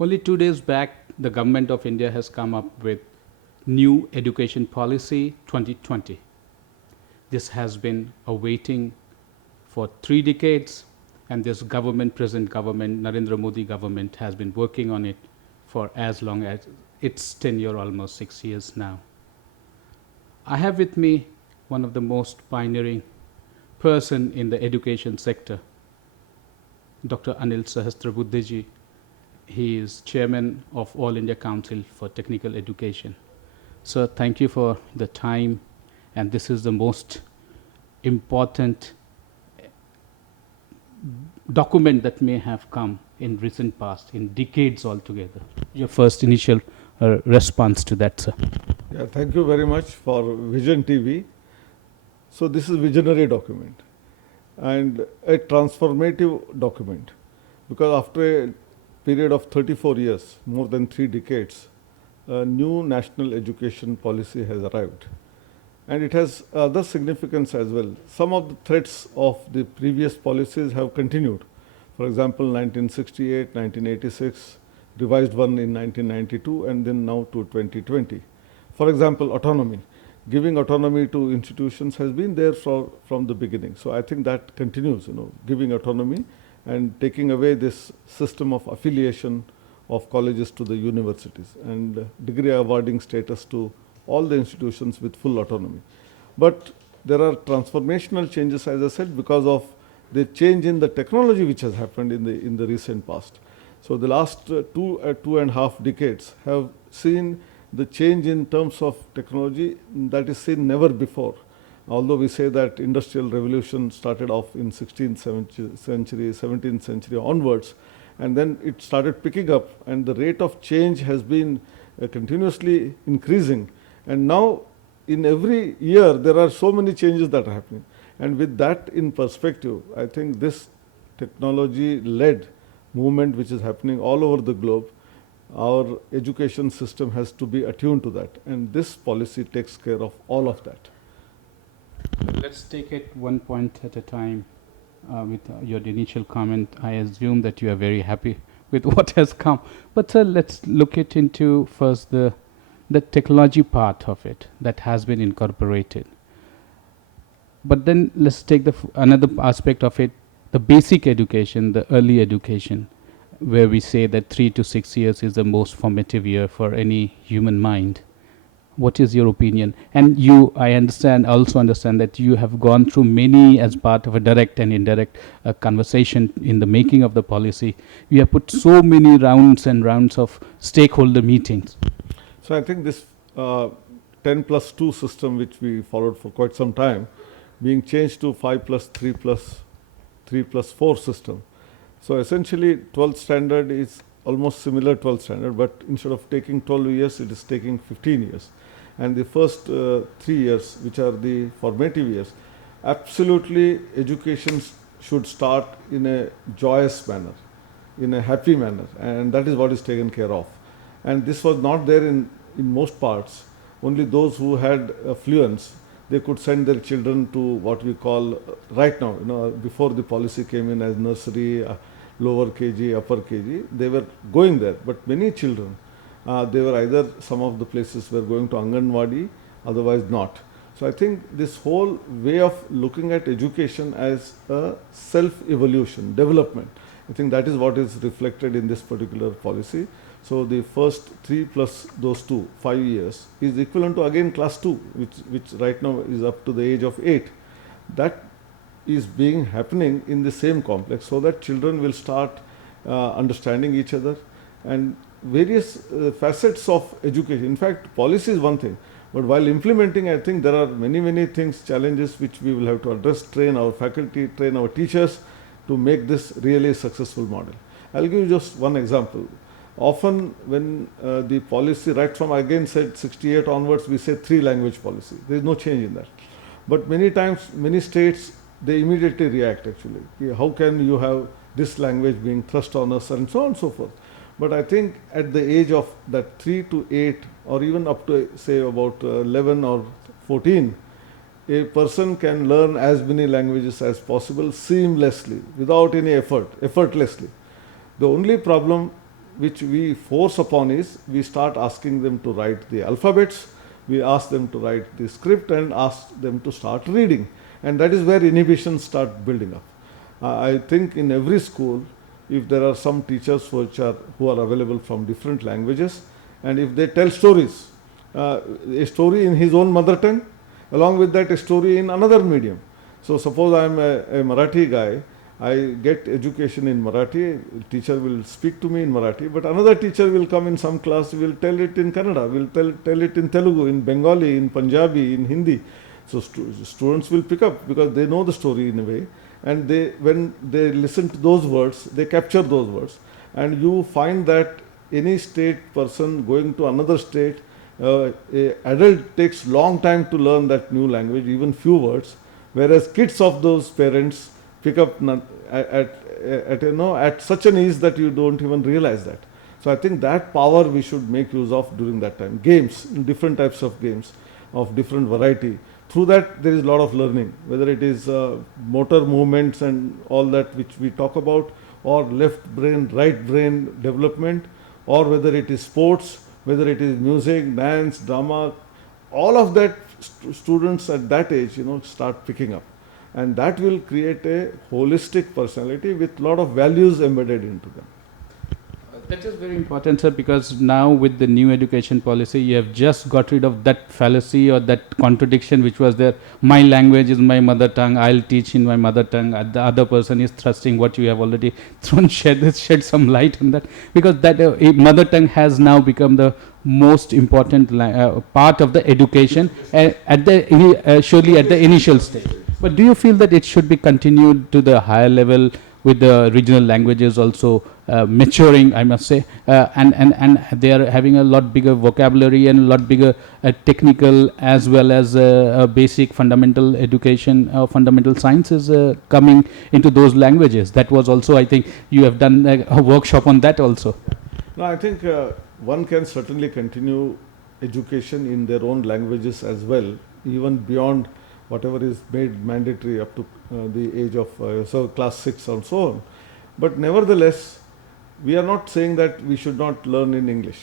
Only 2 days back, the government of India has come up with new education policy 2020. This has been awaiting for 3 decades, and this government, present government, Narendra Modi government, has been working on it for as long as its tenure, almost 6 years now. I have with me one of the most pioneering person in the education sector, Dr. Anil Sahasrabuddheji. He is chairman of All India Council for Technical Education. Sir, thank you for the time, and this is the most important document that may have come in recent past, in decades altogether. Your first initial response to that, sir. Yeah, thank you very much for Vision TV. So this is visionary document and a transformative document, because after a period of 34 years, more than 3 decades, a new national education policy has arrived. And it has other significance as well. Some of the threats of the previous policies have continued. For example, 1968, 1986, revised one in 1992, and then now to 2020. For example, autonomy. Giving autonomy to institutions has been there from the beginning. So I think that continues, giving autonomy and taking away this system of affiliation of colleges to the universities and degree awarding status to all the institutions with full autonomy. But there are transformational changes, as I said, because of the change in the technology which has happened in the recent past. So the last two and a half decades have seen the change in terms of technology that is seen never before. Although we say that industrial revolution started off in 16th century, 17th century onwards, and then it started picking up, and the rate of change has been continuously increasing. And now in every year there are so many changes that are happening. And with that in perspective, I think this technology-led movement which is happening all over the globe, our education system has to be attuned to that. And this policy takes care of all of that. Let's take it one point at a time. With your initial comment, I assume that you are very happy with what has come. But sir, let's look it into first the technology part of it that has been incorporated. But then let's take another aspect of it, the basic education, the early education, where we say that 3 to 6 years is the most formative year for any human mind. What is your opinion? And you, I also understand that you have gone through many as part of a direct and indirect conversation in the making of the policy. You have put so many rounds and rounds of stakeholder meetings. So I think this 10 plus 2 system, which we followed for quite some time, being changed to 5 plus 3 plus 3 plus 4 system. So essentially 12th standard is almost similar 12th standard, but instead of taking 12 years, it is taking 15 years. And the first 3 years, which are the formative years, absolutely education should start in a joyous manner, in a happy manner, and that is what is taken care of. And this was not there in most parts. Only those who had affluence, they could send their children to what we call right now, before the policy came in, as nursery, lower KG, upper KG, they were going there. But many children, they were either, some of the places were going to Anganwadi, otherwise not. So I think this whole way of looking at education as a self-evolution, development, I think that is what is reflected in this particular policy. So the first 3 plus those 2, 5 years, is equivalent to again class 2, which right now is up to the age of 8. That is being happening in the same complex, so that children will start understanding each other and various facets of education. In fact, policy is one thing, but while implementing, I think there are many things, challenges which we will have to address, train our faculty, train our teachers to make this really a successful model. I'll give you just one example. Often when the policy, right from again said 68 onwards, we say 3 language policy. There is no change in that. But many times, many states, they immediately react actually. How can you have this language being thrust on us, and so on and so forth. But I think at the age of that 3 to 8, or even up to say about 11 or 14, a person can learn as many languages as possible seamlessly, without any effort, effortlessly. The only problem which we force upon is we start asking them to write the alphabets, we ask them to write the script and ask them to start reading. And that is where inhibitions start building up. I think in every school, if there are some teachers who are available from different languages, and if they tell stories, a story in his own mother tongue, along with that a story in another medium. So suppose I am a Marathi guy, I get education in Marathi, teacher will speak to me in Marathi, but another teacher will come in some class, will tell it in Kannada, will tell it in Telugu, in Bengali, in Punjabi, in Hindi. So students will pick up because they know the story in a way, and when they listen to those words, they capture those words. And you find that any state person going to another state, a adult takes long time to learn that new language, even few words, whereas kids of those parents pick up at such an ease that you don't even realize that. So I think that power we should make use of during that time. Games, different types of games of different variety. Through that there is a lot of learning, whether it is motor movements and all that which we talk about, or left brain, right brain development, or whether it is sports, whether it is music, dance, drama, all of that students at that age, start picking up. And that will create a holistic personality with lot of values embedded into them. That is very important, sir, because now with the new education policy, you have just got rid of that fallacy or that contradiction which was there. My language is my mother tongue, I'll teach in my mother tongue. The other person is thrusting what you have already shed some light on that. Because that mother tongue has now become the most important part of the education surely at the initial stage. But do you feel that it should be continued to the higher level with the regional languages also maturing, I must say, and they are having a lot bigger vocabulary and a lot bigger technical as well as basic fundamental education, fundamental sciences coming into those languages? That was also, I think, you have done a workshop on that also. No, I think one can certainly continue education in their own languages as well, even beyond whatever is made mandatory up to the age of class 6 and so on. But nevertheless, we are not saying that we should not learn in English.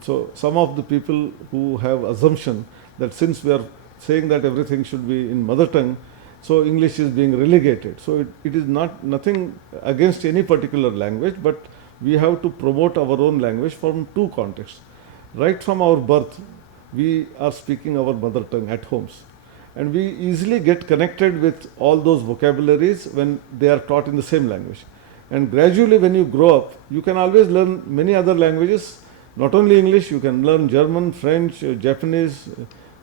So some of the people who have assumption that since we are saying that everything should be in mother tongue, so English is being relegated. So it is nothing against any particular language, but we have to promote our own language from two contexts. Right from our birth, we are speaking our mother tongue at homes. And we easily get connected with all those vocabularies when they are taught in the same language. And gradually when you grow up, you can always learn many other languages, not only English, you can learn German, French, Japanese,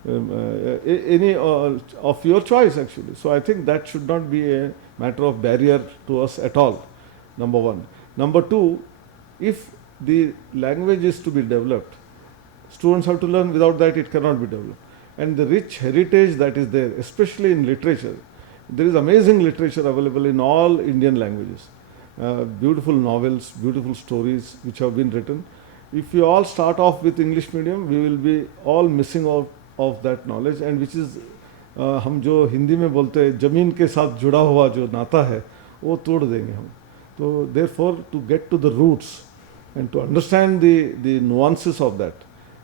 any of your choice actually. So I think that should not be a matter of barrier to us at all, number one. Number two, if the language is to be developed, students have to learn, without that it cannot be developed. And the rich heritage that is there, especially in literature. There is amazing literature available in all Indian languages. Beautiful novels, beautiful stories which have been written. If we all start off with English medium, we will be all missing out of that knowledge, and which is हम जो हिंदी में बोलते हैं जमीन के साथ जुड़ा हुआ जो नाता है वो तोड़ देंगे हम. So therefore, to get to the roots and to understand the nuances of that,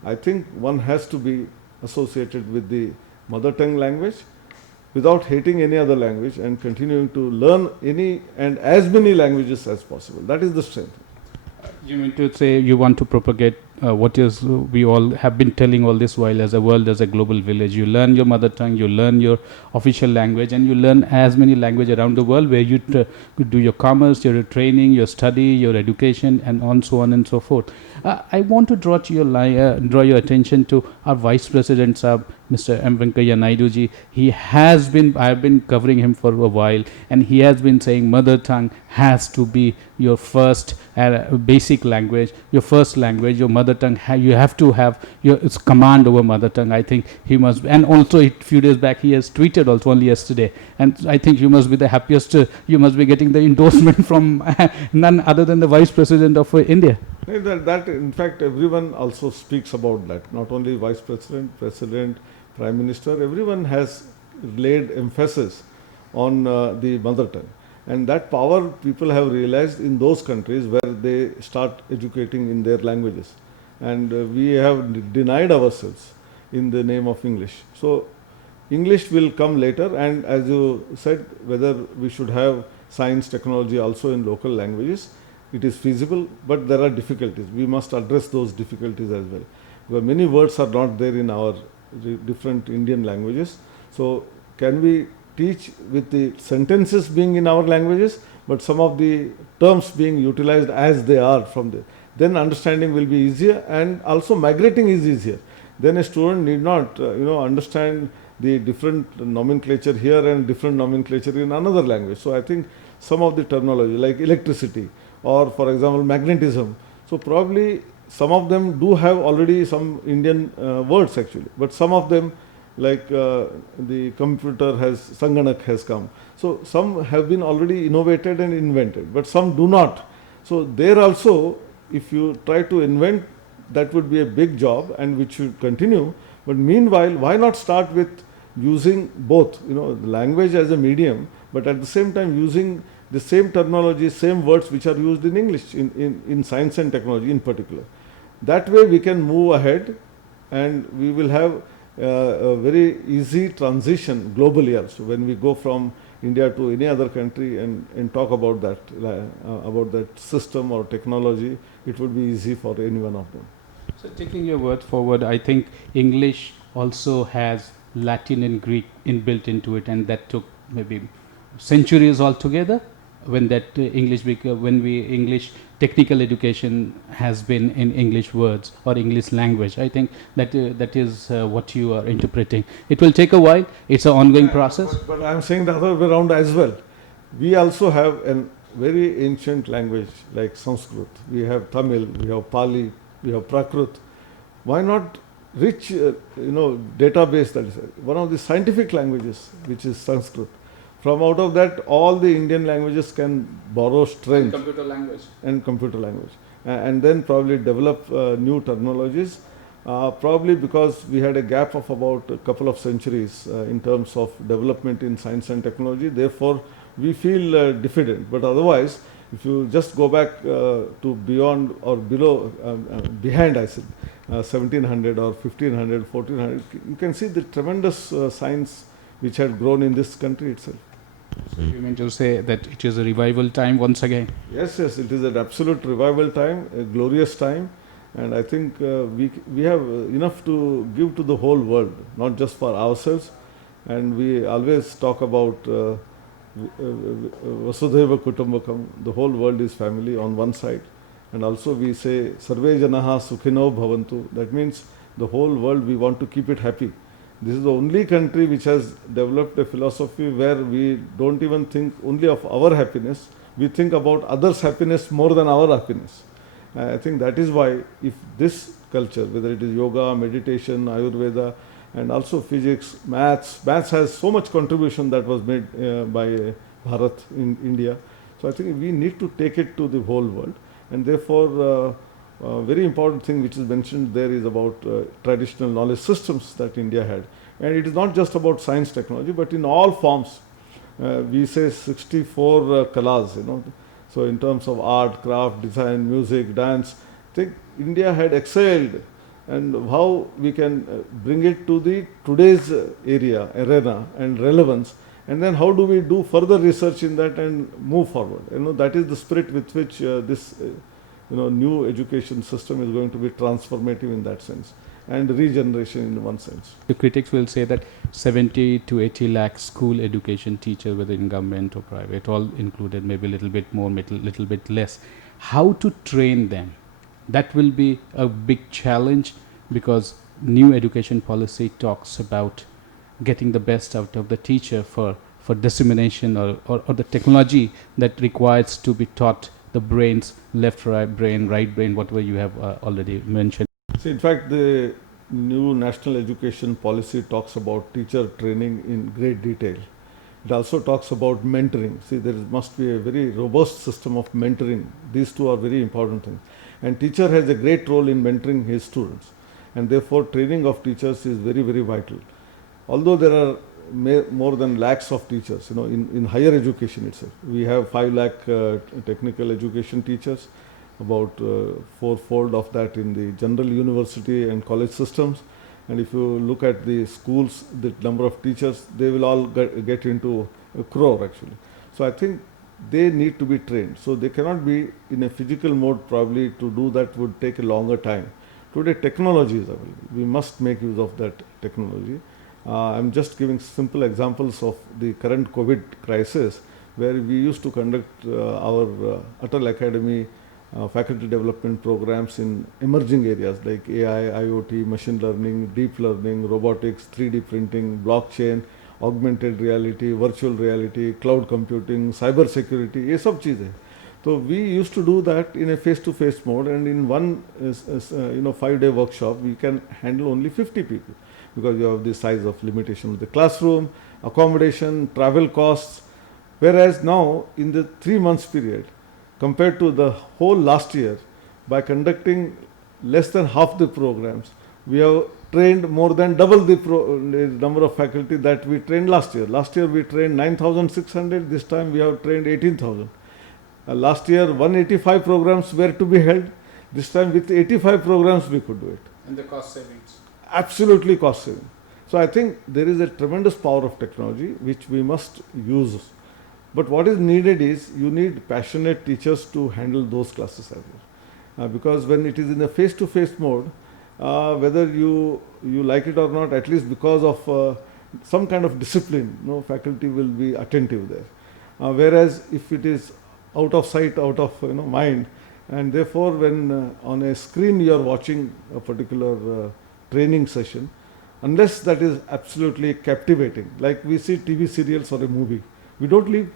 I think one has to be associated with the mother tongue language without hating any other language and continuing to learn any and as many languages as possible. That is the strength. You mean to say you want to propagate what is we all have been telling all this while, as a world, as a global village. You learn your mother tongue, you learn your official language, and you learn as many languages around the world where you do your commerce, your training, your study, your education, and on so on and so forth. I want to draw your attention to our Vice President, Mr. M. Venkaiah Naidu ji. I have been covering him for a while, and he has been saying mother tongue has to be your first basic language, your first language, your mother tongue. You have to have your command over mother tongue. I think he must, and also a few days back he has tweeted also only yesterday, and I think you must be the happiest. You must be getting the endorsement from none other than the Vice President of India. That in fact everyone also speaks about that. Not only Vice President, President, Prime Minister, everyone has laid emphasis on the mother tongue. And that power people have realized in those countries where they start educating in their languages. And we have denied ourselves in the name of English. So English will come later, and as you said, whether we should have science, technology also in local languages, it is feasible, but there are difficulties. We must address those difficulties as well. Because many words are not there in our different Indian languages. So can we teach with the sentences being in our languages, but some of the terms being utilized as they are from there? Then understanding will be easier, and also migrating is easier. Then a student need not understand the different nomenclature here and different nomenclature in another language. So I think some of the terminology like electricity or for example magnetism, so probably some of them do have already some Indian words actually, but some of them like the computer has, Sanganak has come. So some have been already innovated and invented, but some do not. So there also, if you try to invent, that would be a big job and which should continue. But meanwhile, why not start with using both, the language as a medium, but at the same time using the same terminology, same words which are used in English, in science and technology in particular. That way we can move ahead and we will have a very easy transition globally also when we go from India to any other country and talk about that system or technology. It would be easy for any one of them. So taking your word forward, I think English also has Latin and Greek inbuilt into it, and that took maybe centuries altogether. When that English technical education has been in English words or English language, I think that is what you are interpreting. It will take a while. It's an ongoing process. But I am saying the other way around as well. We also have a very ancient language like Sanskrit. We have Tamil. We have Pali. We have Prakrit. Why not rich, database that is one of the scientific languages, which is Sanskrit. From out of that, all the Indian languages can borrow strength. Computer language. And computer language. And then probably develop new terminologies. Probably because we had a gap of about a couple of centuries in terms of development in science and technology. Therefore, we feel diffident. But otherwise, if you just go back to beyond or below, behind, I said, 1700 or 1500, 1400, you can see the tremendous science which had grown in this country itself. So you mean to say that it is a revival time once again? Yes, it is an absolute revival time, a glorious time, and I think we have enough to give to the whole world, not just for ourselves. And we always talk about Vasudhaiva Kutumbakam, the whole world is family on one side, and also we say Sarve Janaha Sukhino Bhavantu. That means the whole world, we want to keep it happy. This is the only country which has developed a philosophy where we don't even think only of our happiness, we think about others' happiness more than our happiness. I think that is why, if this culture, whether it is yoga, meditation, Ayurveda, and also physics, maths has so much contribution that was made by Bharat in India. So I think we need to take it to the whole world, and therefore very important thing which is mentioned there is about traditional knowledge systems that India had. And it is not just about science, technology, but in all forms. We say 64 kalas, So in terms of art, craft, design, music, dance, I think India had excelled. And how we can bring it to the today's arena and relevance. And then how do we do further research in that and move forward? That is the spirit with which this new education system is going to be transformative in that sense, and regeneration in one sense. The critics will say that 70 to 80 lakh school education teachers, whether in government or private, all included, maybe a little bit more, little bit less. How to train them? That will be a big challenge, because new education policy talks about getting the best out of the teacher for dissemination or the technology that requires to be taught the brains, left, right brain, whatever you have already mentioned. See, in fact, the new national education policy talks about teacher training in great detail. It also talks about mentoring. See, there must be a very robust system of mentoring. These two are very important things. And teacher has a great role in mentoring his students. And therefore, training of teachers is very, very vital. Although there are more than lakhs of teachers, in higher education itself. We have 5 lakh technical education teachers, about fourfold of that in the general university and college systems. And if you look at the schools, the number of teachers, they will all get into a crore actually. So I think they need to be trained. So they cannot be in a physical mode. Probably to do that would take a longer time. Today technology is available. We must make use of that technology. I'm just giving simple examples of the current COVID crisis, where we used to conduct our Atal Academy faculty development programs in emerging areas like AI, IoT, machine learning, deep learning, robotics, 3D printing, blockchain, augmented reality, virtual reality, cloud computing, cyber security, ये सब चीज़ें. So we used to do that in a face-to-face mode, and in one 5-day workshop we can handle only 50 people, because you have the size of limitation of the classroom, accommodation, travel costs. Whereas now in the 3 months period, compared to the whole last year, by conducting less than half the programs, we have trained more than double the number of faculty that we trained last year. Last year we trained 9,600, this time we have trained 18,000. Last year 185 programs were to be held, this time with 85 programs we could do it. And the cost savings. Absolutely cost saving. So I think there is a tremendous power of technology which we must use. But what is needed is, you need passionate teachers to handle those classes as well. Because when it is in a face-to-face mode, whether you like it or not, at least because of some kind of discipline, faculty will be attentive there. Whereas if it is out of sight, out of mind, and therefore when on a screen you are watching a particular training session, unless that is absolutely captivating, like we see TV serials or a movie, we don't leave.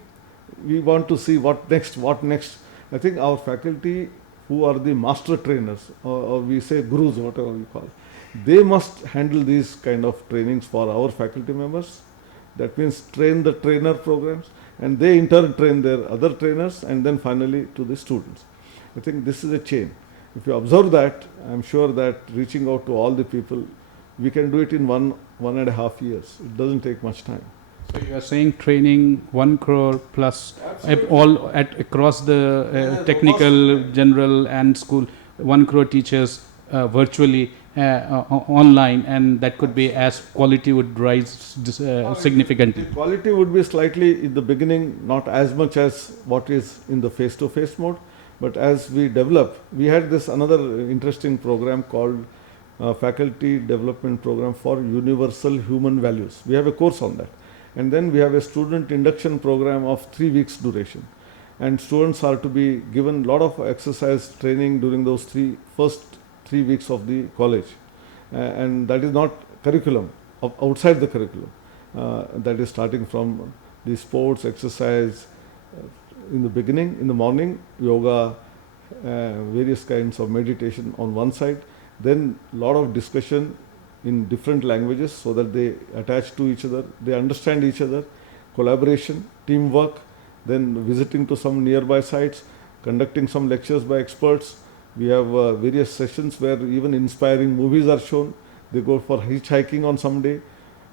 We want to see what next. I think our faculty, who are the master trainers, or we say gurus, whatever we call, they must handle these kind of trainings for our faculty members. That means train the trainer programs, and they in turn train their other trainers, and then finally to the students. I think this is a chain. If you observe that, I'm sure that reaching out to all the people, we can do it in 1.5 years. It doesn't take much time. So you are saying training 1 crore plus all across the technical, general and school, 1 crore teachers virtually online, and that could be as quality would rise significantly. The quality would be slightly in the beginning, not as much as what is in the face-to-face mode, but as we develop, we had this another interesting program called Faculty Development Program for Universal Human Values. We have a course on that. And then we have a student induction program of 3 weeks duration. And students are to be given a lot of exercise training during those first 3 weeks of the college. And that is not curriculum, outside the curriculum. That is starting from the sports, exercise, in the beginning, in the morning, yoga, various kinds of meditation on one side. Then a lot of discussion in different languages so that they attach to each other, they understand each other, collaboration, teamwork, then visiting to some nearby sites, conducting some lectures by experts. We have various sessions where even inspiring movies are shown. They go for hitchhiking on some day,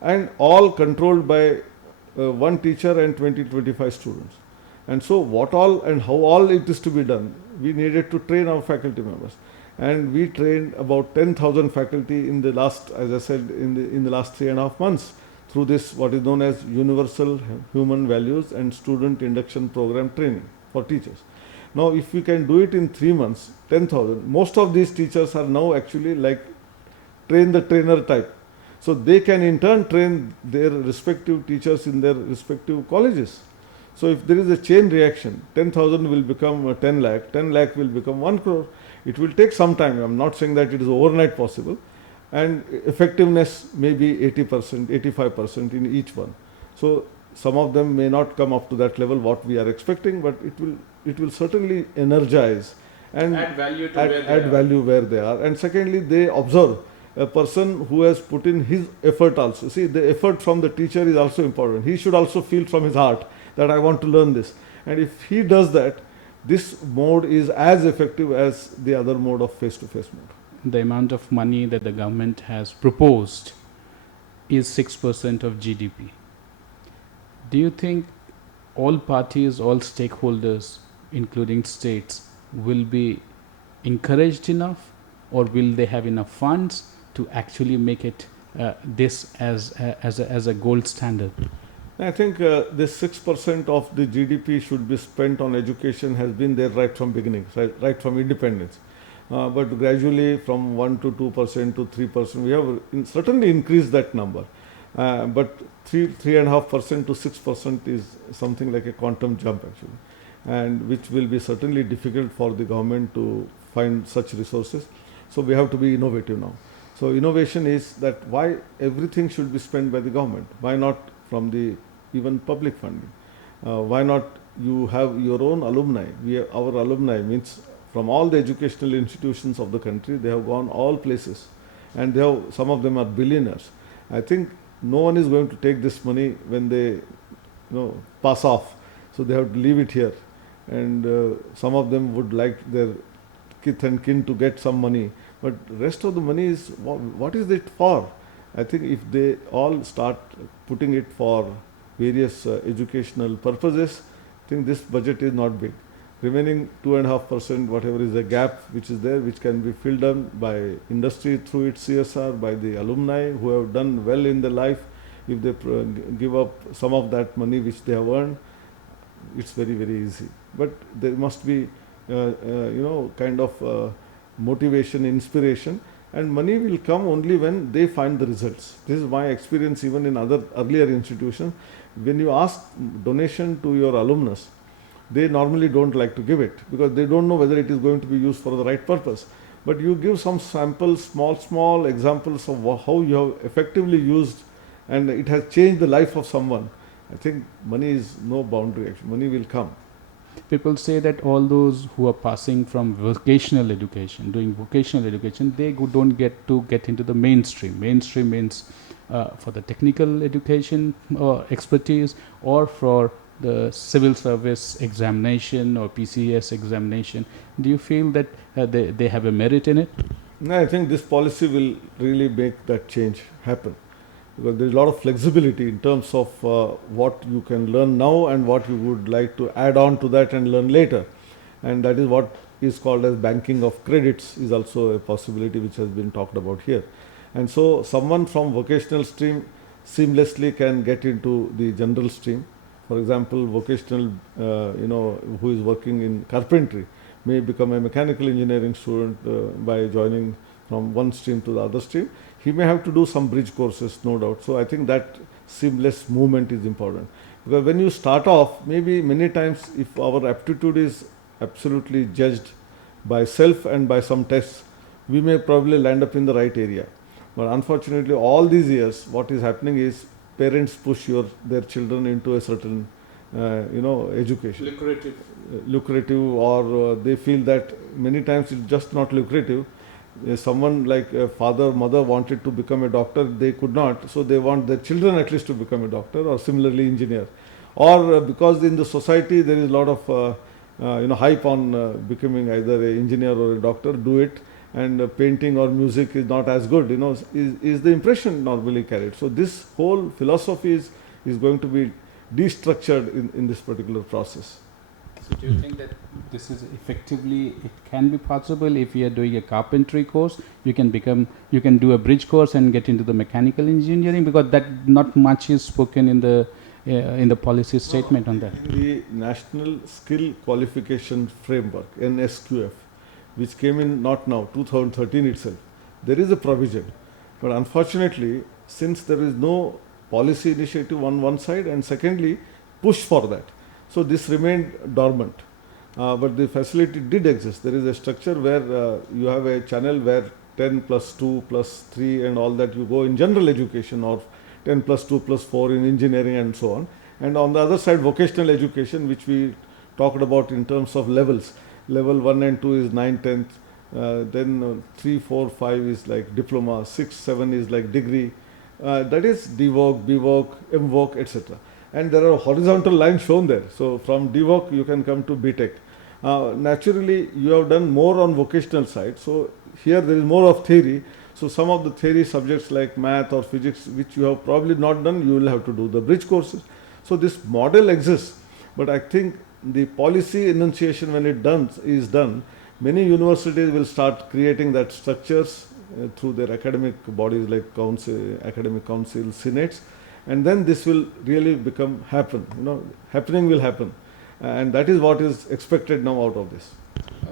and all controlled by one teacher and 20-25 students. And so what all and how all it is to be done, we needed to train our faculty members. And we trained about 10,000 faculty in the last, as I said, in the last 3.5 months through this what is known as Universal Human Values and Student Induction Program training for teachers. Now, if we can do it in 3 months, 10,000, most of these teachers are now actually like train the trainer type. So they can in turn train their respective teachers in their respective colleges. So if there is a chain reaction, 10,000 will become 10 lakh, 10 lakh will become 1 crore. It will take some time. I'm not saying that it is overnight possible. And effectiveness may be 80%, 85% in each one. So some of them may not come up to that level what we are expecting, but it will certainly energize and Add value to add value where they are. And secondly, they observe a person who has put in his effort also. See, the effort from the teacher is also important. He should also feel from his heart that I want to learn this. And if he does that, this mode is as effective as the other mode of face-to-face mode. The amount of money that the government has proposed is 6% of GDP. Do you think all parties, all stakeholders, including states, will be encouraged enough, or will they have enough funds to actually make it this as a gold standard? I think this 6% of the GDP should be spent on education has been there right from beginning, right from independence. But gradually from 1 to 2% to 3%, we have certainly increased that number. But 3.5% to 6% is something like a quantum jump actually, and which will be certainly difficult for the government to find such resources. So we have to be innovative now. So innovation is that why everything should be spent by the government? Why not from the even public funding? Why not you have your own alumni? Our alumni means from all the educational institutions of the country, they have gone all places, and some of them are billionaires. I think no one is going to take this money when they pass off, so they have to leave it here, and some of them would like their kith and kin to get some money, but rest of the money is what is it for? I think if they all start putting it for various educational purposes, I think this budget is not big. Remaining 2.5%, whatever is the gap which is there, which can be filled in by industry through its CSR, by the alumni who have done well in their life. If they give up some of that money which they have earned, it's very, very easy. But there must be, kind of motivation, inspiration, and money will come only when they find the results. This is my experience even in other earlier institutions. When you ask donation to your alumnus, they normally don't like to give it because they don't know whether it is going to be used for the right purpose. But you give some samples, small examples of how you have effectively used, and it has changed the life of someone. I think money is no boundary actually. Money will come. People say that all those who are passing from vocational education, doing vocational education, they don't get into the mainstream. Mainstream means for the technical education or expertise, or for the civil service examination or PCS examination. Do you feel that they have a merit in it? I think this policy will really make that change happen, because there is a lot of flexibility in terms of what you can learn now and what you would like to add on to that and learn later. And that is what is called as banking of credits, is also a possibility which has been talked about here. And so someone from vocational stream seamlessly can get into the general stream. For example, vocational, who is working in carpentry may become a mechanical engineering student by joining from one stream to the other stream. He may have to do some bridge courses, no doubt. So I think that seamless movement is important. Because when you start off, maybe many times if our aptitude is absolutely judged by self and by some tests, we may probably land up in the right area. But unfortunately, all these years, what is happening is parents push their children into a certain, education. Lucrative, or they feel that many times it's just not lucrative. Someone like a father, mother wanted to become a doctor, they could not, so they want their children at least to become a doctor, or similarly engineer. Or because in the society there is a lot of hype on becoming either an engineer or a doctor, do it, and painting or music is not as good, is the impression normally carried. So this whole philosophy is going to be destructured in this particular process. So do you think that this is effectively, it can be possible if you are doing a carpentry course, you can do a bridge course and get into the mechanical engineering, because that not much is spoken in the policy statement on that. In the National Skill Qualification Framework, NSQF, which came in not now, 2013 itself, there is a provision. But unfortunately, since there is no policy initiative on one side, and secondly, push for that, so this remained dormant. But the facility did exist. There is a structure where you have a channel where 10 plus 2 plus 3 and all that you go in general education, or 10 plus 2 plus 4 in engineering and so on. And on the other side, vocational education, which we talked about in terms of levels. Level 1 and 2 is 9, 10th, then 3, 4, 5 is like diploma, 6, 7 is like degree, that is DVOC, BVOC, MVOC, etc. And there are horizontal lines shown there. So from DVOC you can come to BTech. Naturally you have done more on vocational side, so here there is more of theory. So some of the theory subjects like math or physics which you have probably not done, you will have to do the bridge courses. So this model exists, but I think the policy enunciation, when is done, many universities will start creating that structures through their academic bodies like council, academic council, senates, and then this will really become happen. Happening will happen, and that is what is expected now out of this.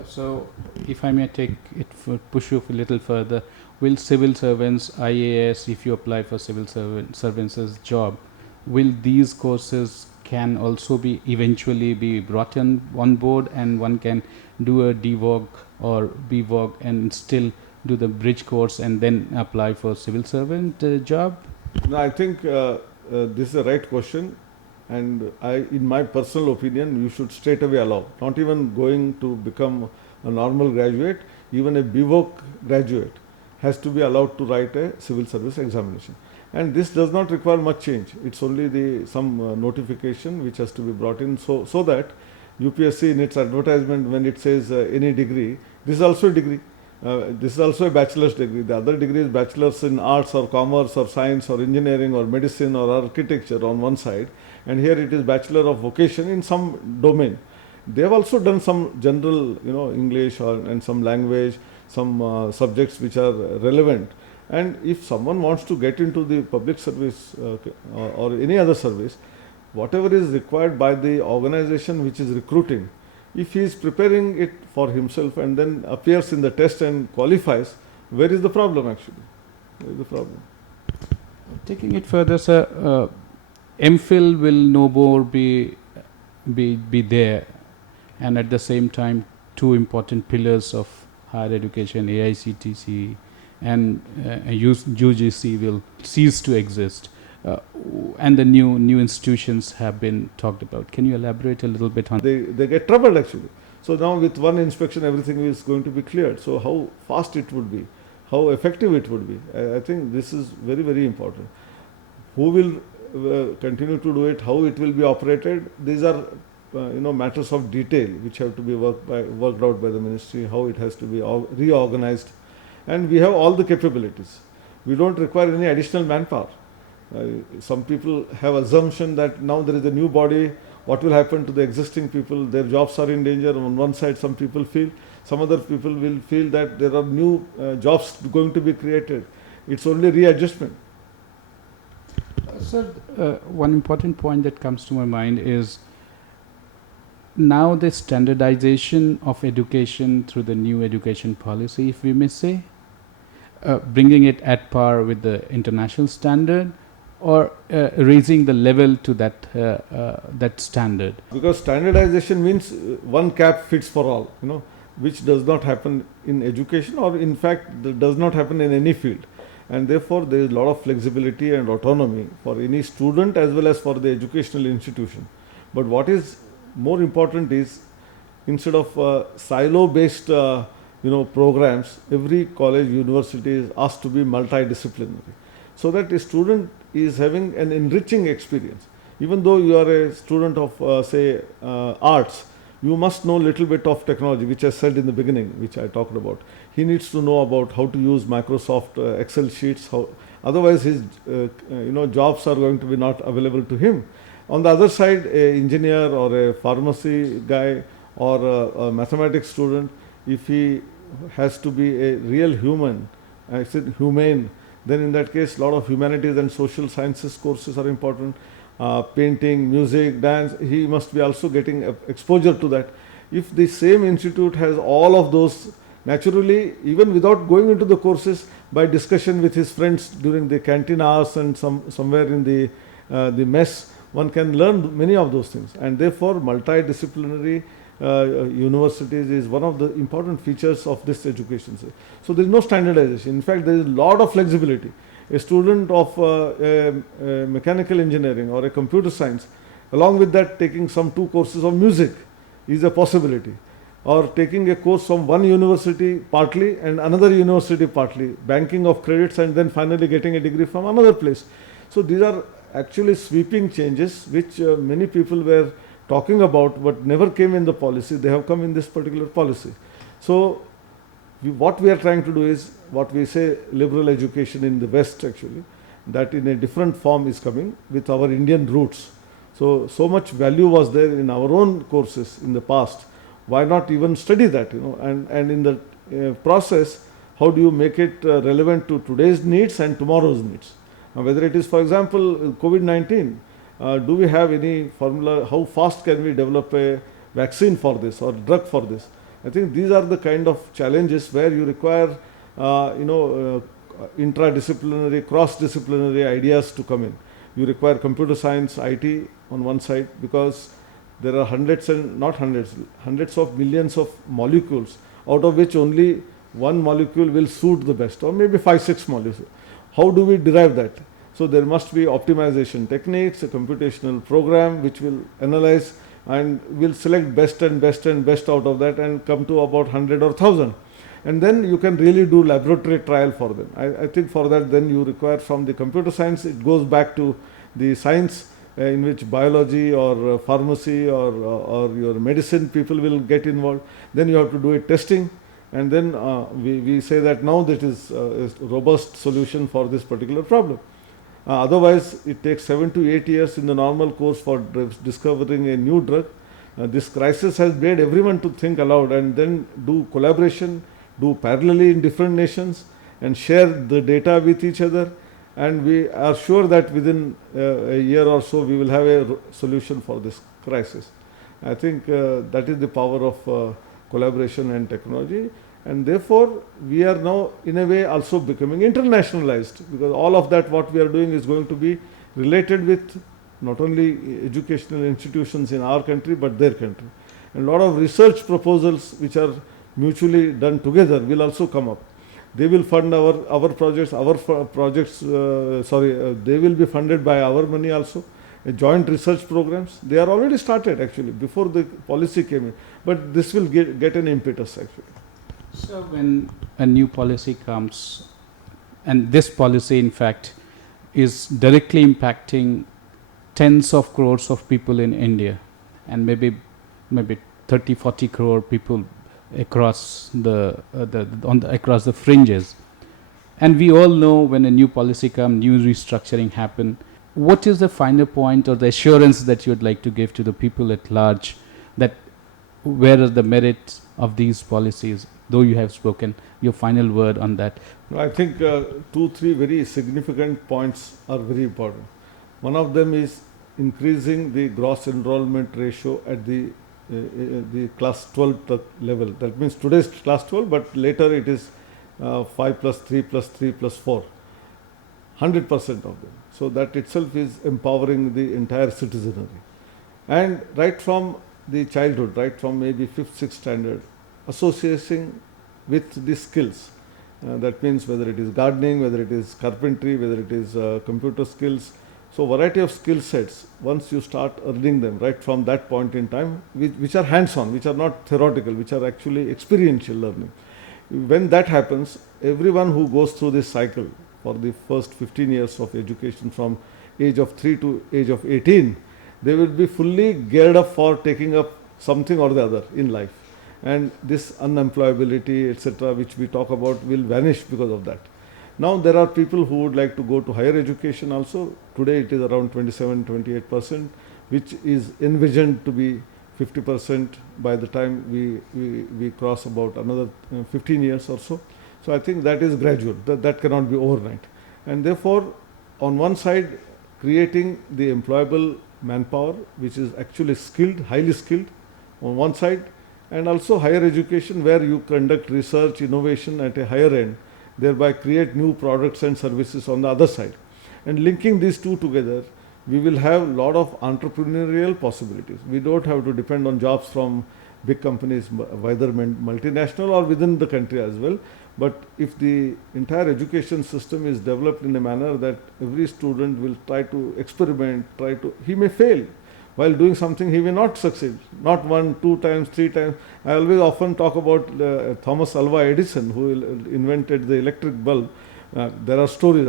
So, if I may take it push you a little further, will civil servants, IAS, if you apply for civil servants job, will these courses can also be eventually be brought on board, and one can do a DVOG or BVOG and still do the bridge course and then apply for civil servant job? No, I think this is the right question, and in my personal opinion, you should straight away allow. Not even going to become a normal graduate, even a BVOC graduate has to be allowed to write a civil service examination. And this does not require much change. It's only some notification which has to be brought in, so that UPSC in its advertisement, when it says any degree, this is also a degree. This is also a bachelor's degree. The other degree is bachelor's in arts or commerce or science or engineering or medicine or architecture on one side, and here it is bachelor of vocation in some domain. They have also done some general, English and some language, some subjects which are relevant. And if someone wants to get into the public service or any other service, whatever is required by the organization which is recruiting, if he is preparing it for himself and then appears in the test and qualifies, where is the problem actually? Where is the problem? Taking it further, sir, MPhil will no more be there, and at the same time, two important pillars of higher education, AICTC and UGC, will cease to exist, and the new institutions have been talked about. Can you elaborate a little bit on? They get troubled actually. So now with one inspection, everything is going to be cleared. So how fast it would be, how effective it would be. I think this is very, very important. Who will continue to do it? How it will be operated? These are matters of detail which have to be worked out by the ministry. How it has to be reorganized, and we have all the capabilities. We don't require any additional manpower. Some people have assumption that now there is a new body, what will happen to the existing people? Their jobs are in danger. On one side, some people feel, some other people will feel that there are new jobs going to be created. It's only readjustment. Sir, one important point that comes to my mind is now the standardization of education through the new education policy, if we may say, bringing it at par with the international standard, or raising the level to that standard. Because standardization means one cap fits for all, which does not happen in education, or in fact does not happen in any field. And therefore there is a lot of flexibility and autonomy for any student as well as for the educational institution. But what is more important is, instead of silo-based programs, every college, university is asked to be multidisciplinary, so that a student is having an enriching experience. Even though you are a student of say arts, you must know little bit of technology, which I said in the beginning, which I talked about. He needs to know about how to use Microsoft Excel sheets, otherwise his jobs are going to be not available to him. On the other side, a engineer or a pharmacy guy or a mathematics student, if he has to be a real human, I said humane, then in that case, a lot of humanities and social sciences courses are important. Painting, music, dance, he must be also getting exposure to that. If the same institute has all of those, naturally, even without going into the courses, by discussion with his friends during the canteen hours and somewhere in the mess, one can learn many of those things. And therefore, multidisciplinary universities is one of the important features of this education. So there is no standardization. In fact, there is a lot of flexibility. A student of mechanical engineering or a computer science, along with that taking some 2 courses of music is a possibility, or taking a course from one university partly and another university partly, banking of credits, and then finally getting a degree from another place. So these are actually sweeping changes which many people were talking about but never came in the policy. They have come in this particular policy. So what we are trying to do is what we say liberal education in the West actually, that in a different form is coming with our Indian roots. So much value was there in our own courses in the past. Why not even study that, and in the process, how do you make it relevant to today's needs and tomorrow's needs? Whether it is, for example, COVID-19, do we have any formula? How fast can we develop a vaccine for this or drug for this? I think these are the kind of challenges where you require, intradisciplinary, cross-disciplinary ideas to come in. You require computer science, IT on one side, because there are hundreds of millions of molecules, out of which only one molecule will suit the best, or maybe 5-6 molecules. How do we derive that? So there must be optimization techniques, a computational program which will analyze and will select best and best and best out of that and come to about 100 or 1000. And then you can really do laboratory trial for them. I think for that then you require from the computer science, it goes back to the science in which biology or pharmacy or your medicine people will get involved. Then you have to do a testing, and then we say that now that is a robust solution for this particular problem. Otherwise, it takes 7 to 8 years in the normal course for discovering a new drug. This crisis has made everyone to think aloud and then do collaboration, do parallelly in different nations, and share the data with each other. And we are sure that within a year or so, we will have a solution for this crisis. I think that is the power of collaboration and technology. And therefore, we are now in a way also becoming internationalized, because all of that what we are doing is going to be related with not only educational institutions in our country, but their country. And a lot of research proposals which are mutually done together will also come up. They will fund our projects, they will be funded by our money also. Joint research programs, they are already started actually before the policy came in, but this will get an impetus actually. So when a new policy comes, and this policy in fact is directly impacting tens of crores of people in India, and maybe 30-40 crore people across across the fringes, and we all know when a new policy comes, new restructuring happen. What is the final point or the assurance that you would like to give to the people at large, that where are the merits of these policies? Though you have spoken, your final word on that. I think 2-3 very significant points are very important. One of them is increasing the gross enrollment ratio at the class 12 level. That means today's class 12, but later it is 5 plus 3 plus 3 plus 4. 100% of them. So that itself is empowering the entire citizenry. And right from the childhood, right from maybe 5th, 6th standard, associating with the skills. That means whether it is gardening, whether it is carpentry, whether it is computer skills. So variety of skill sets, once you start earning them right from that point in time, which are hands-on, which are not theoretical, which are actually experiential learning. When that happens, everyone who goes through this cycle for the first 15 years of education from age of 3 to age of 18, they will be fully geared up for taking up something or the other in life. And this unemployability, etc., which we talk about, will vanish because of that. Now there are people who would like to go to higher education also. Today it is around 27-28%, which is envisioned to be 50% by the time we cross about another 15 years or so. So I think that is gradual, that cannot be overnight. And therefore, on one side, creating the employable manpower, which is actually skilled, highly skilled on one side, and also higher education where you conduct research, innovation at a higher end, thereby create new products and services on the other side. And linking these two together, we will have a lot of entrepreneurial possibilities. We don't have to depend on jobs from big companies, whether multinational or within the country as well. But if the entire education system is developed in a manner that every student will try to experiment, he may fail. While doing something, he may not succeed. Not 1, 2 times, 3 times. I always often talk about Thomas Alva Edison, who invented the electric bulb. There are stories.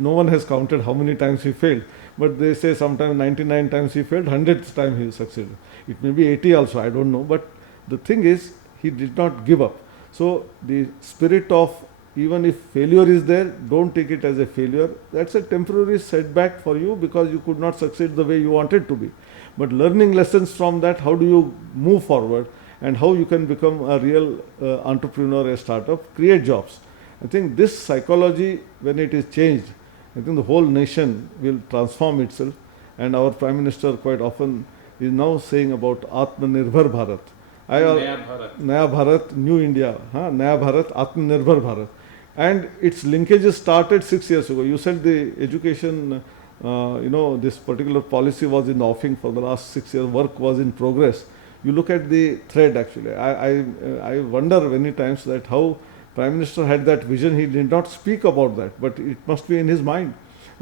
No one has counted how many times he failed. But they say sometimes 99 times he failed, 100th time he succeeded. It may be 80 also, I don't know. But the thing is, he did not give up. So the spirit of even if failure is there, don't take it as a failure. That's a temporary setback for you because you could not succeed the way you wanted to be. But learning lessons from that, how do you move forward and how you can become a real entrepreneur, a startup, create jobs. I think this psychology, when it is changed, I think the whole nation will transform itself. And our Prime Minister quite often is now saying about Atmanirbhar Bharat. Naya Bharat. Naya Bharat, New India, Naya Bharat, Atmanirbhar Bharat. And its linkages started 6 years ago. You said the education, this particular policy was in the offing for the last 6 years, work was in progress. You look at the thread actually. I wonder many times that how Prime Minister had that vision. He did not speak about that, but it must be in his mind.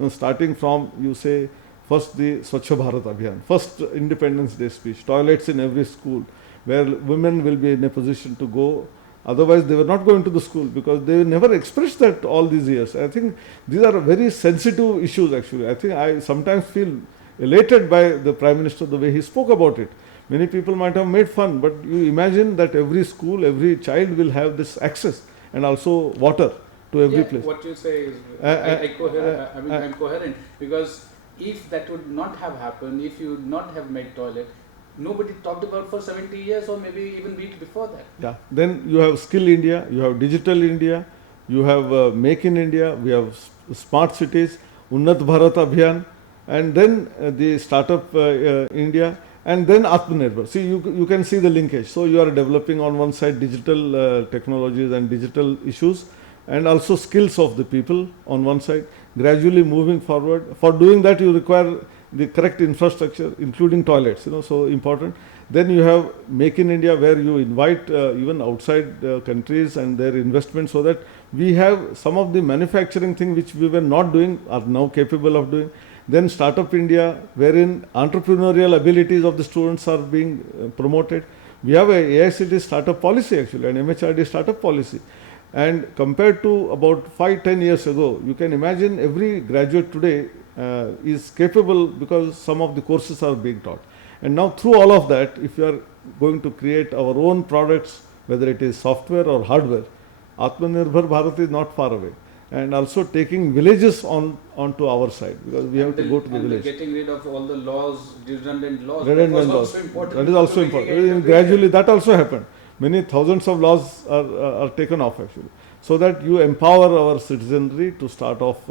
Starting from, you say, first the Swachh Bharat Abhiyan, first Independence Day speech, toilets in every school, where women will be in a position to go. Otherwise, they were not going to the school because they never expressed that all these years. I think these are very sensitive issues actually. I think I sometimes feel elated by the Prime Minister, the way he spoke about it. Many people might have made fun, but you imagine that every school, every child will have this access and also water to every place. What you say is, I'm coherent, because if that would not have happened, if you would not have made toilet, nobody talked about for 70 years or maybe even weeks before that. Yeah. Then you have Skill India, you have Digital India, you have Make in India, we have Smart Cities, Unnat Bharat Abhiyan, and then the Startup India, and then Atmanirbhar. See, you can see the linkage. So you are developing on one side digital technologies and digital issues, and also skills of the people on one side, gradually moving forward. For doing that, you require the correct infrastructure, including toilets, so important. Then you have Make in India, where you invite even outside countries and their investment, so that we have some of the manufacturing thing which we were not doing are now capable of doing. Then Startup India, wherein entrepreneurial abilities of the students are being promoted. We have a AICT startup policy actually, an MHRD startup policy. And compared to about 5-10 years ago, you can imagine every graduate today is capable because some of the courses are being taught. And now through all of that, if you are going to create our own products, whether it is software or hardware, Atmanirbhar Bharat is not far away. And also taking villages onto our side, because we have to go to the village. Getting rid of all the laws, redundant laws. Redundant laws. That is also important. Gradually that also happened. Many thousands of laws are taken off actually. So that you empower our citizenry to start off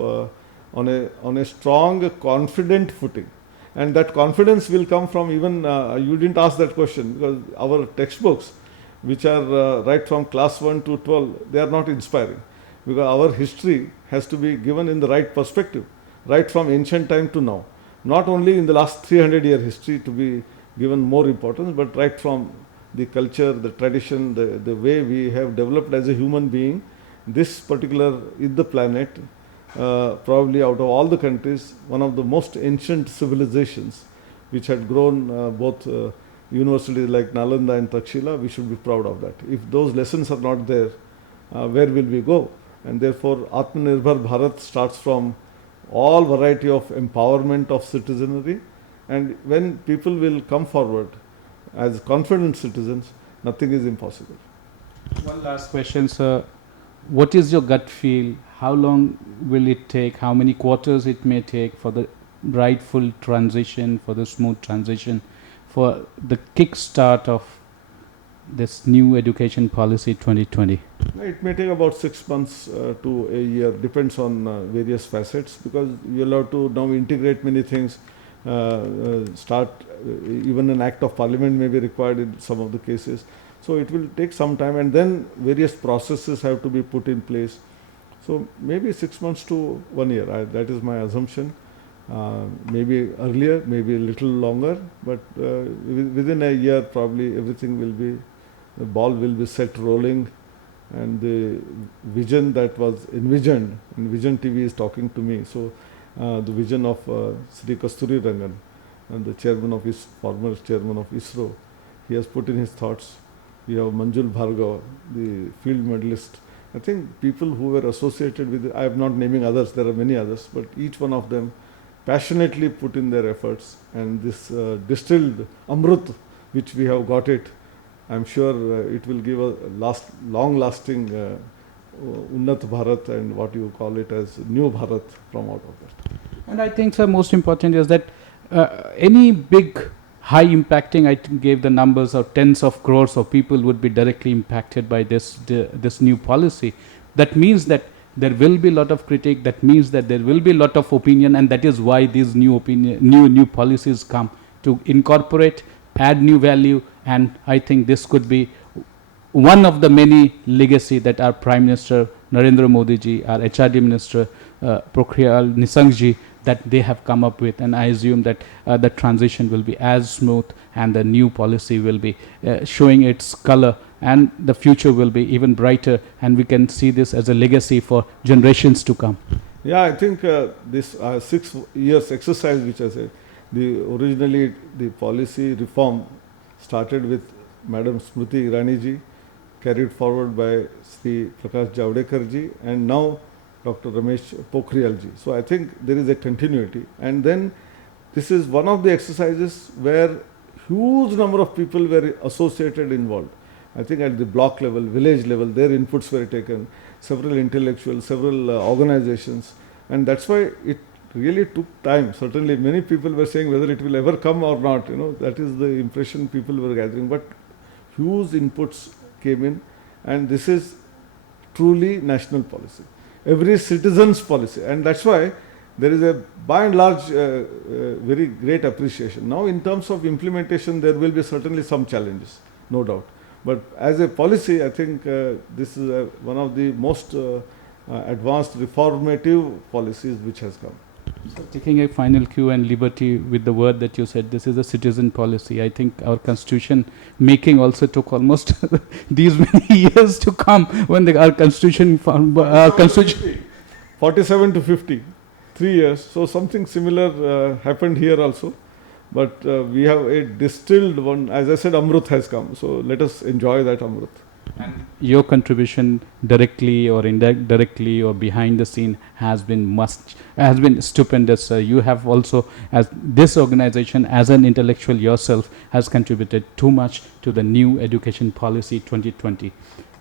on a strong, confident footing. And that confidence will come from even, you didn't ask that question, because our textbooks, which are right from class 1 to 12, they are not inspiring. Because our history has to be given in the right perspective, right from ancient time to now. Not only in the last 300-year history to be given more importance, but right from the culture, the tradition, the way we have developed as a human being. This particular is the planet, probably out of all the countries, one of the most ancient civilizations which had grown both universities like Nalanda and Takshila. We should be proud of that. If those lessons are not there, where will we go? And therefore Atmanirbhar Bharat starts from all variety of empowerment of citizenry, and when people will come forward as confident citizens, nothing is impossible. One last question, sir. What is your gut feel? How long will it take? How many quarters it may take for the rightful transition, for the smooth transition, for the kickstart of this new education policy 2020? It may take about 6 months to a year, depends on various facets, because you'll have to now integrate many things, even an act of parliament may be required in some of the cases. So it will take some time, and then various processes have to be put in place. So maybe 6 months to 1 year, that is my assumption. Maybe earlier, maybe a little longer, but within a year probably everything will be, the ball will be set rolling, and the vision that was envisioned, and Vision TV is talking to me. So the vision of Sri Kasturi Rangan, and the former chairman of ISRO, he has put in his thoughts. We have Manjul Bhargava, the field medalist. I think people who were associated with it, I am not naming others, there are many others, but each one of them passionately put in their efforts, and this distilled Amrut, which we have got it, I am sure it will give a long-lasting Unnat Bharat and what you call it as New Bharat from out of that. And I think, sir, most important is that any big high impacting, I gave the numbers of tens of crores of people would be directly impacted by this new policy. That means that there will be a lot of critique. That means that there will be a lot of opinion, and that is why these new policies come to incorporate, add new value, and I think this could be one of the many legacy that our Prime Minister Narendra Modi ji, our HRD Minister Pokhriyal Nishank ji, that they have come up with, and I assume that the transition will be as smooth and the new policy will be showing its color, and the future will be even brighter, and we can see this as a legacy for generations to come. Yeah, I think this 6 years exercise which I said, originally the policy reform started with Madam Smriti Irani ji, carried forward by Sri Prakash Javadekar ji, and now Dr. Ramesh Pokhriyal ji. So I think there is a continuity, and then this is one of the exercises where huge number of people were associated, involved. I think at the block level, village level, their inputs were taken, several intellectuals, several organizations, and that's why it really took time. Certainly many people were saying whether it will ever come or not, that is the impression people were gathering, but huge inputs came in, and this is truly national policy, every citizen's policy, and that's why there is a by and large very great appreciation. Now in terms of implementation there will be certainly some challenges, no doubt, but as a policy I think this is one of the most advanced reformative policies which has come. So taking a final cue and liberty with the word that you said, this is a citizen policy. I think our constitution making also took almost these many years to come when our constitution 47 to 50, 3 years. So something similar happened here also, but we have a distilled one. As I said, Amrut has come. So let us enjoy that Amrut. And your contribution directly or indirectly or behind the scene has been stupendous. You have also, as this organization, as an intellectual yourself, has contributed too much to the new education policy 2020.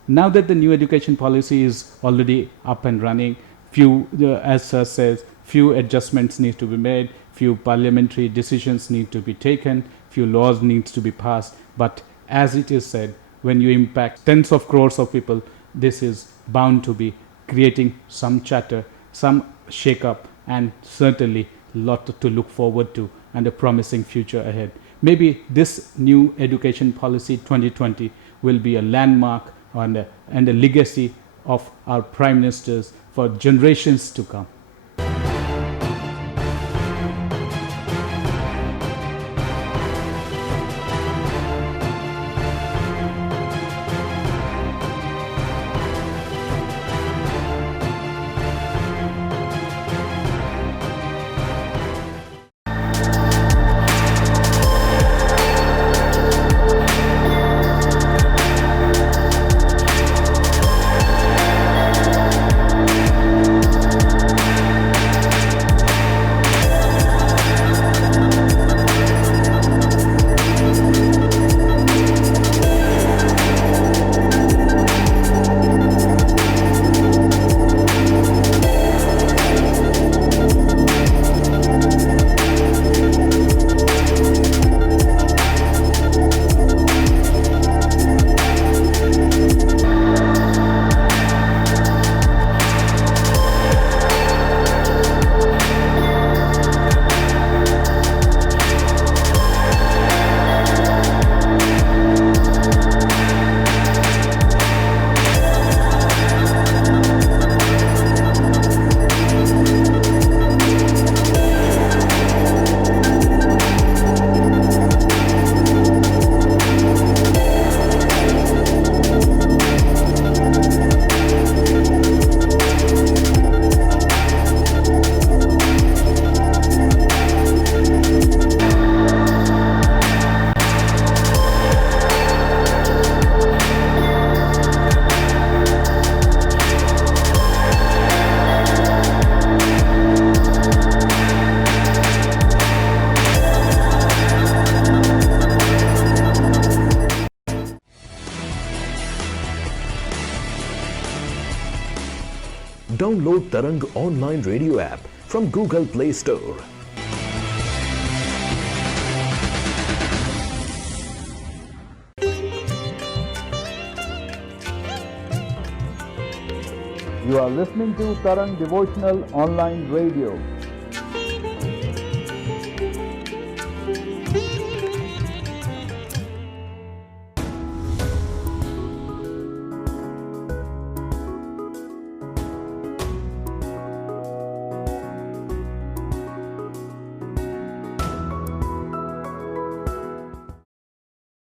Now that the new education policy is already up and running, as Sir says, few adjustments need to be made, few parliamentary decisions need to be taken, few laws needs to be passed. But as it is said, when you impact tens of crores of people, this is bound to be creating some chatter, some shake-up, and certainly a lot to look forward to and a promising future ahead. Maybe this new education policy 2020 will be a landmark and a legacy of our prime ministers for generations to come. Download Tarang online radio app from Google Play Store. You are listening to Tarang Devotional Online Radio.